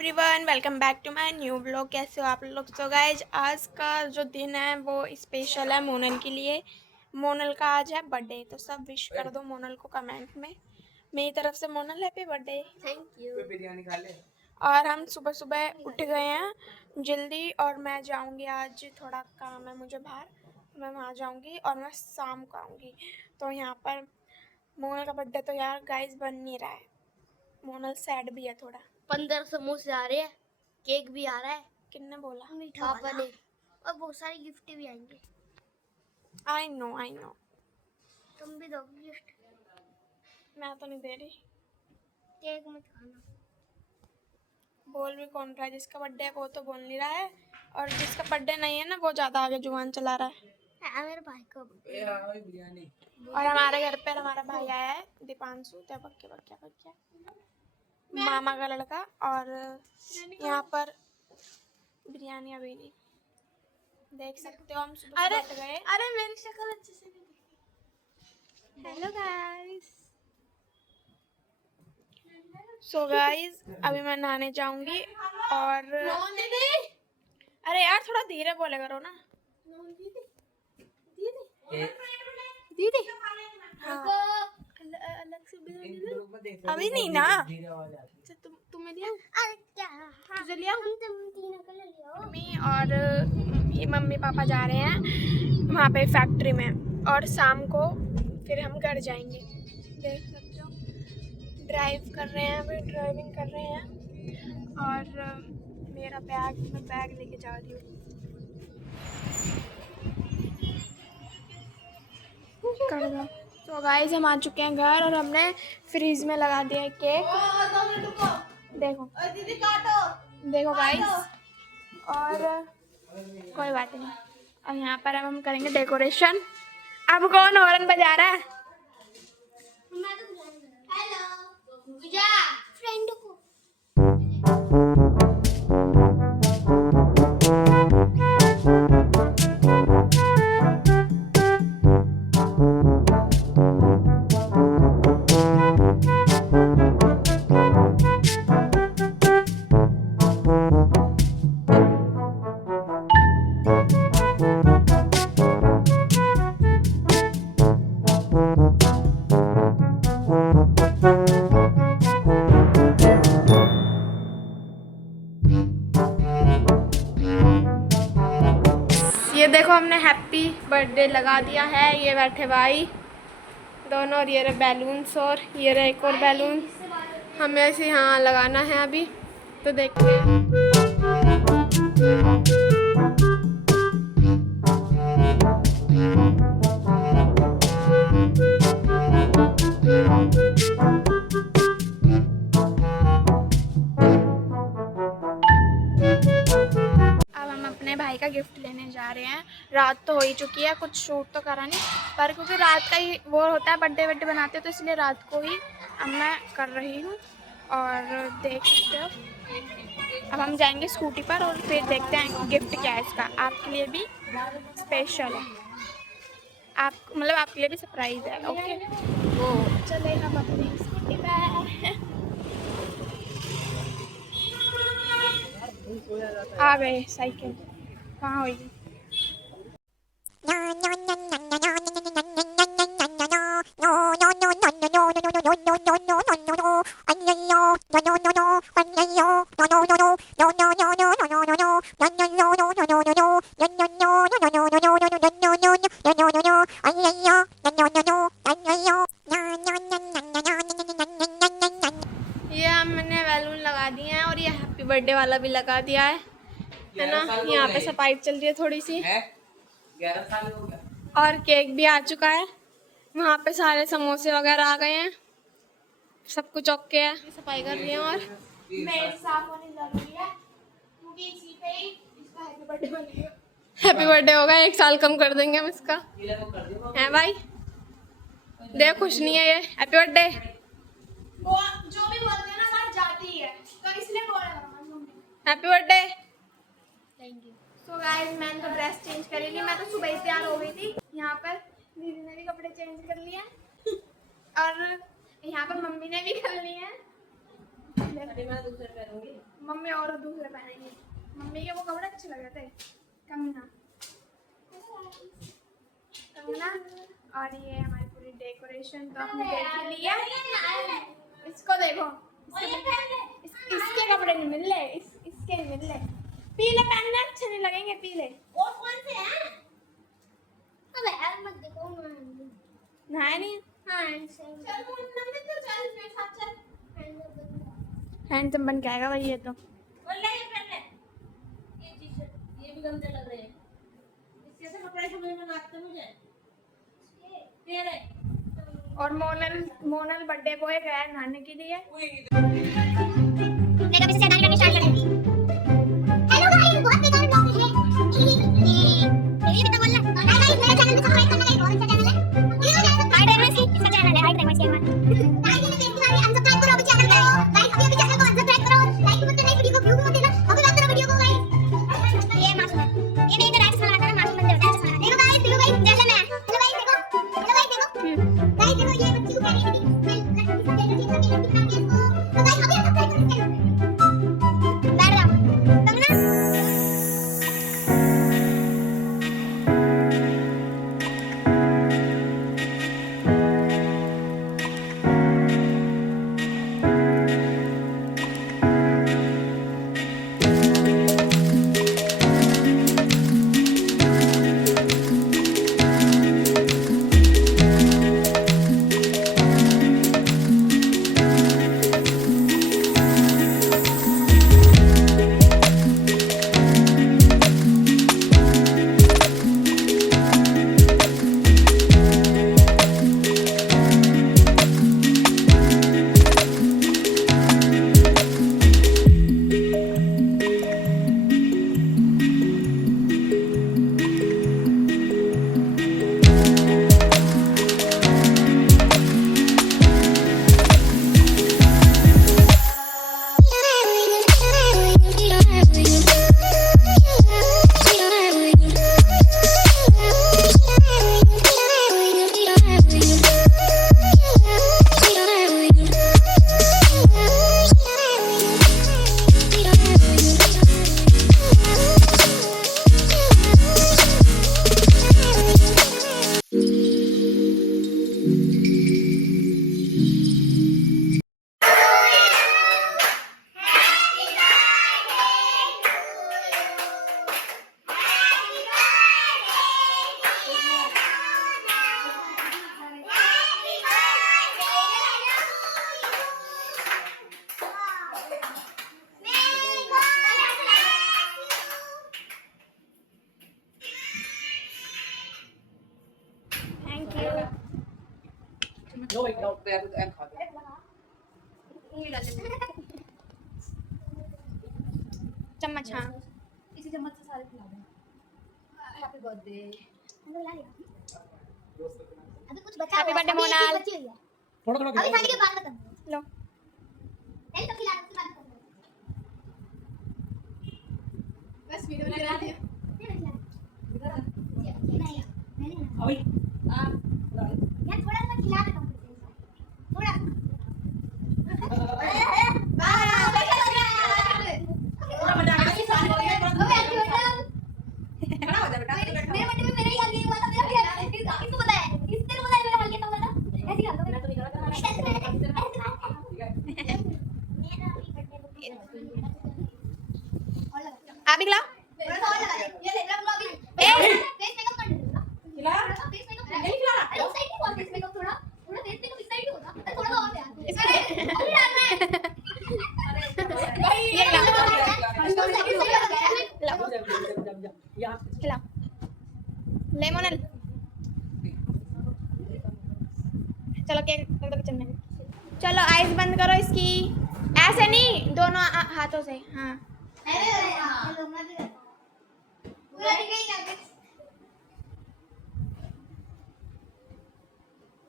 Everyone, welcome back to my new blog. कैसे हो आप लोग? सो गाइज, आज का जो दिन है वो स्पेशल है मोनल के लिए। मोनल का आज है बर्थडे, तो सब विश कर दो मोनल को कमेंट में। मेरी तरफ से Monal happy birthday. Thank you. Biryani खा ले। और हम सुबह सुबह उठ गए हैं जल्दी, और मैं जाऊंगी, आज थोड़ा काम है मुझे बाहर, तो मैं वहाँ जाऊंगी और मैं शाम को आऊँगी। तो यहाँ पर मोनल का बर्थडे तो यार गाइज बन नहीं रहा है। मोनल सैड भी है थोड़ा। 15 समोसे आ रहे हैं, केक भी आ रहा है। किसने बोला? पापा ने। और बहुत सारे गिफ्ट भी आएंगे। I know. तुम भी दो गिफ्ट। मैं तो नहीं दे रही। केक मत खाना। बोल भी कौन रहा है? जिसका बर्थडे है वो तो बोल नहीं रहा है, और जिसका बर्थडे नहीं है ना वो ज़्यादा आगे जुबान चला रहा है। मेरे भाई को बिरयानी। और हमारे घर पर हमारा भाई आया है, दीपांशु, बक्या मामा का लड़का। और यहाँ पर बिरयानी अभी नहीं देख सकते हो। हम सुबह उठ गए। अरे मेरी शक्ल अच्छे से नहीं दिखी। Hello guys. सो गाइस, अभी मैं नहाने जाऊंगी। और अरे यार थोड़ा धीरे बोले करो ना। दीदी हाँ। अलग से बिरयानी अभी नहीं ना। तुम्हें लिया तुझे लिया मम्मी और ये मम्मी पापा जा रहे हैं वहाँ पे फैक्ट्री में, और शाम को फिर हम घर जाएंगे। देख सकते हो ड्राइविंग कर रहे हैं। और मेरा मैं बैग लेके जा रही हूँ। कर दो। तो गाइस, हम आ चुके हैं घर, और हमने फ्रीज में लगा दिया है केक। देखो गाइस, और कोई बात नहीं। और यहाँ पर अब हम करेंगे डेकोरेशन। अब कौन हॉर्न बजा रहा है? फ्रेंड को। ये देखो, हमने हैप्पी बर्थडे लगा दिया है। ये बैठे भाई दोनों, और ये रहे बैलून्स, और ये रहे एक और बैलून। हमें ऐसे यहाँ लगाना है अभी, तो देखते हैं। अब हम अपने भाई का गिफ्ट लेने जा रहे हैं। रात तो हो ही चुकी है, कुछ शूट तो करा नहीं, पर क्योंकि रात का ही वो होता है, बर्थडे बनाते हैं, तो इसलिए रात को ही अब मैं कर रही हूँ। और देख सकते हो अब हम जाएंगे स्कूटी पर, और फिर देखते हैं गिफ्ट क्या है इसका। आपके लिए भी स्पेशल है, मतलब आपके लिए भी सरप्राइज है। ओके, चले हम अपनी स्कूटी पर। आ गए साइकिल, कहाँ होगी? ये हमने बैलून लगा दिए हैं, और ये हैप्पी बर्थडे वाला भी लगा दिया है ना। यहाँ पे सफाई चल रही है थोड़ी सी। 11 साल हो गया। और केक भी आ चुका है। वहाँ पे सारे समोसे वगैरह आ गए हैं, सब कुछ ओके है। सफाई कर रही है, और मेड साफ होने जरूरी है क्योंकि इसी पे ही इसका हैप्पी बर्थडे बनेगा। हैप्पी बर्थडे होगा, 1 साल कम कर देंगे हम इसका। है भाई, देख खुश नहीं है ये। Happy birthday. वो जो भी बोलते हैं ना बात जाती ही है, तो इसलिए बोल रहा हूं happy birthday. Thank you. So guys, मैंने तो ड्रेस चेंज करी ली, मैं तो सुबह ही तैयार हो गई थी। यहाँ पर दीदी ने भी कपड़े चेंज कर लिए, और यहाँ पर मम्मी ने भी कर लिए हैं। अरे मैं दूसरे पहनूंगी। मम्मी और दूसरे पहनेंगी। मम्मी के वो कपड़े अच्छे लग रहे थे। कंगना कंगना और ये हमारी पूरी डेकोरेशन तो आपने देख ही लिया। इसको देखो, इसके कपड़े नहीं मिल रहे, इसके नहीं मिल रहे। पीले पहनने अच्छे नहीं लगेंगे पीले। और कौन से हैं? अबे यार मत देखो नहाए नहीं? हाँ चल नंदन तो चल मेरे साथ चल हैंडसम बन के आएगा भाई ये तो। बोल ले ये पहन ले ये टी-शर्ट ये भी गंदे लग रहे हैं इसके से कपड़े समझ में आते मुझे तेरे और मोनल बर्थडे बॉय गया है नहाने के लिए। मैं कभी से डाल करने स्टार्ट कर दूंगी। हेलो गाइस बहुत बेकार ब्लॉग है ये भी तो बोल रहा गाइस मेरे चैनल को सब्सक्राइब करना गाइस बहुत अच्छा चैनल है ये हाई डायमेंसी इसका चैनल है हाई डायमेंसी गाइस ने बेस्ट वाली अनसब्सक्राइब करो अभी चैनल को गाइस अभी चैनल को अनसब्सक्राइब करो लाइक मत करना वीडियो को व्यू मत देना अभी बात करो वीडियो को गाइस ये मासूम है ये नहीं तो राइट से लगाता है मासूम बन जाता है देखो गाइस जैसे मैं हेलो गाइस देखो गाइस देखो ये बच्ची को कह रही थी मैं लड़की से डेट चेंज करके लड़की बना के इसको तो गाइस अभी सब्सक्राइब करो चैनल बैठ जाओ तुम ना थैंक यू। नो एक नो पैर एंड खा दो। चम्मच हाँ इसी चम्मच से सारे खिला दो हैप्पी बर्थडे अभी कुछ बचा Happy birthday, मोनाल। बची हुई है थोड़ा थोड़ा अभी खाने के बाद खत्म लो पहले तो खिला दो उसके बाद खत्म बस वीडियो बना दिया। नहीं मैंने अभी यार थोड़ा सा खिला देता हूँ थोड़ा थोड़ा बना के सारे हो गया खड़ा हो जा बेटा मेरे बर्थडे में मेरा ही हल्दी हुआ था मेरा भी हल्दी किसको पता है किसने बताया मेरा हल्दी हुआ था ऐसे कर दो मैं तो नहीं करा ठीक है ठीक है मेरा भी बर्थडे और लगा आप भी खिलाओ। थोड़ा सा और लगा ये ले रहा हूं अभी फेस मेकअप कर देना खिला फेस मेकअप नहीं खिला अरे उस साइड नहीं हुआ फेस मेकअप थोड़ा थोड़ा फेस मेकअप इस साइड ही होता थोड़ा सा और यार अभी डालना है ये खिलाओ यहाँ खिलाओ ले मोनल। चलो केक रख दो किचन में। चलो आइस बंद करो इसकी, ऐसे नहीं दोनों हाथों से। हाँ हेलो मैं भी करता हूं पूरा ठीक है क्या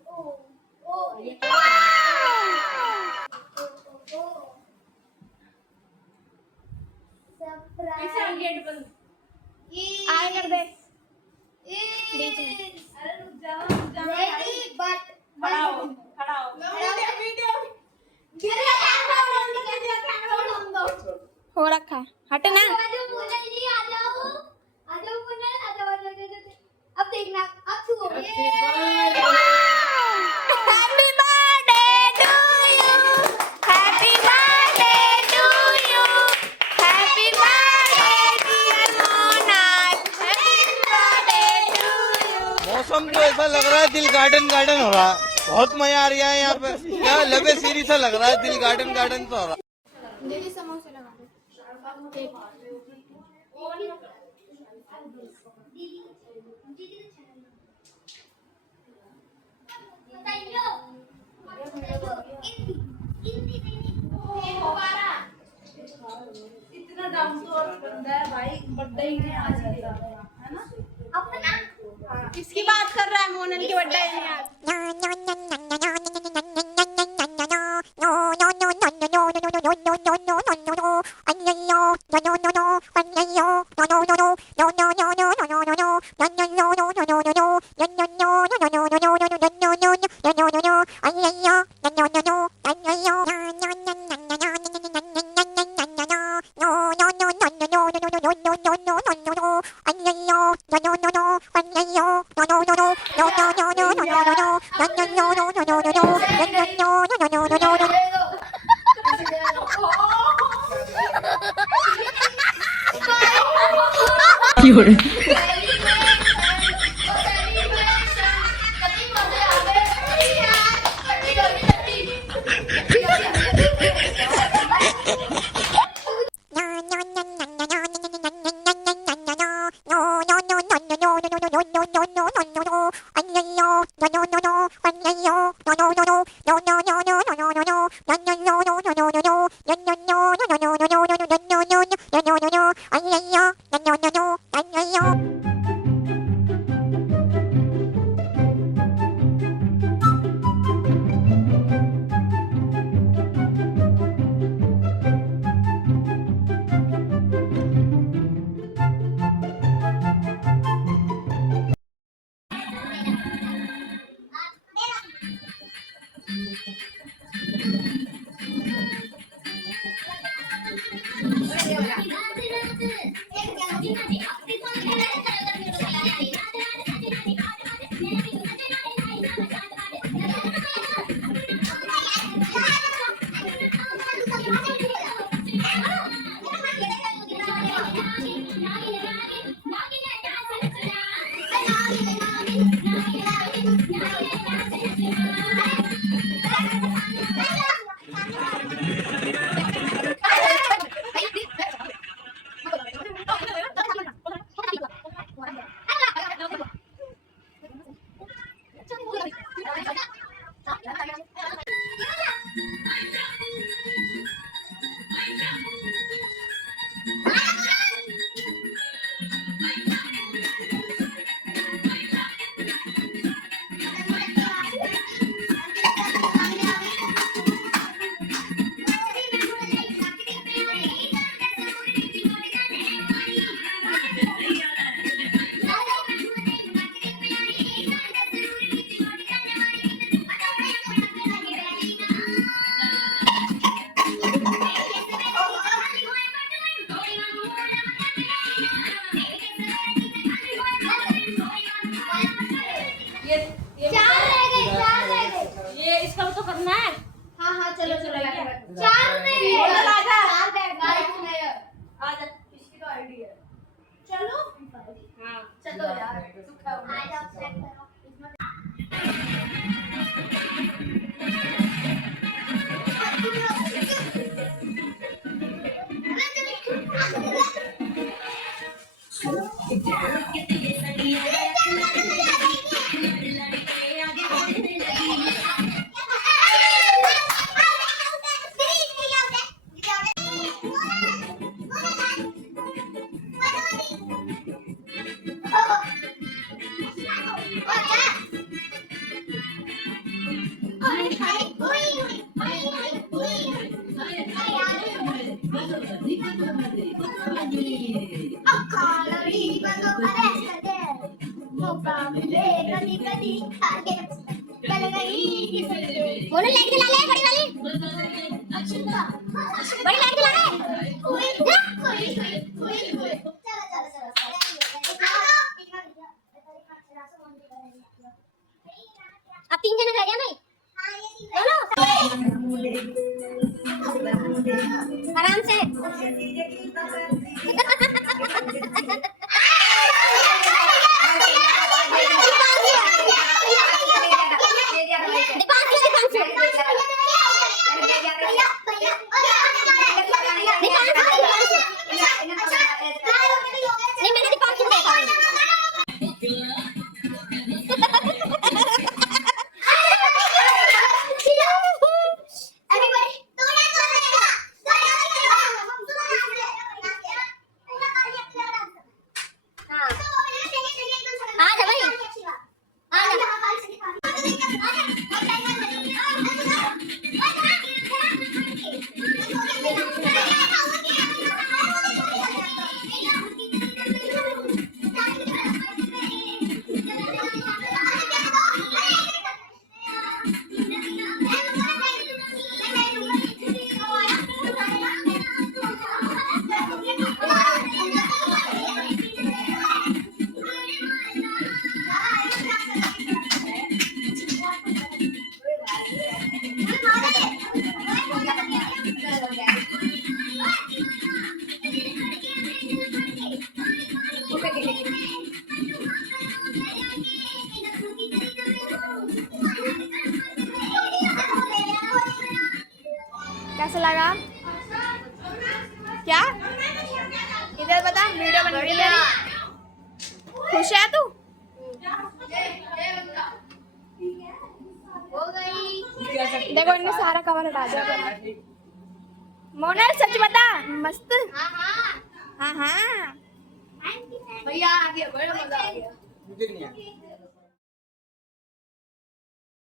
ओ ओ ये सरप्राइज गेट बंद आए कर दे बीच में। अरे रुक जाओ रेडी बट खड़ा हो वीडियो गिर गया हो रखा है, हटे ना। अब देखना अब तू हो गई। Happy birthday to you, happy birthday to you, happy birthday dear Monal, happy birthday to you. मौसम तो ऐसा लग रहा है दिल गार्डन गार्डन हो रहा है, बहुत मजा आ रहा है यहाँ पे। क्या लबे सीरी सा लग रहा है, दिल गार्डन गार्डन तो हो रहा है। दीदी समोसे लगा दो। ठीक। इतना डाउन टू अर्थ बंदा है भाई, बर्थडे ही नहीं आज है ना। किसकी बात कर रहा है? मोनल की बर्थडे है आज। बोलो लाइट जला ले बड़ी वाली, बड़ी लाइट जला ले। नहीं मैंने दीपांशु को देखा कैसा लगा? क्या इधर बता, वीडियो बन रही है। खुश है तू? देखो इन्हें सारा कवर हटा दिया। मोनल सच बता, मस्त। हाँ हाँ भैया आगे बड़ा मजा आ गया।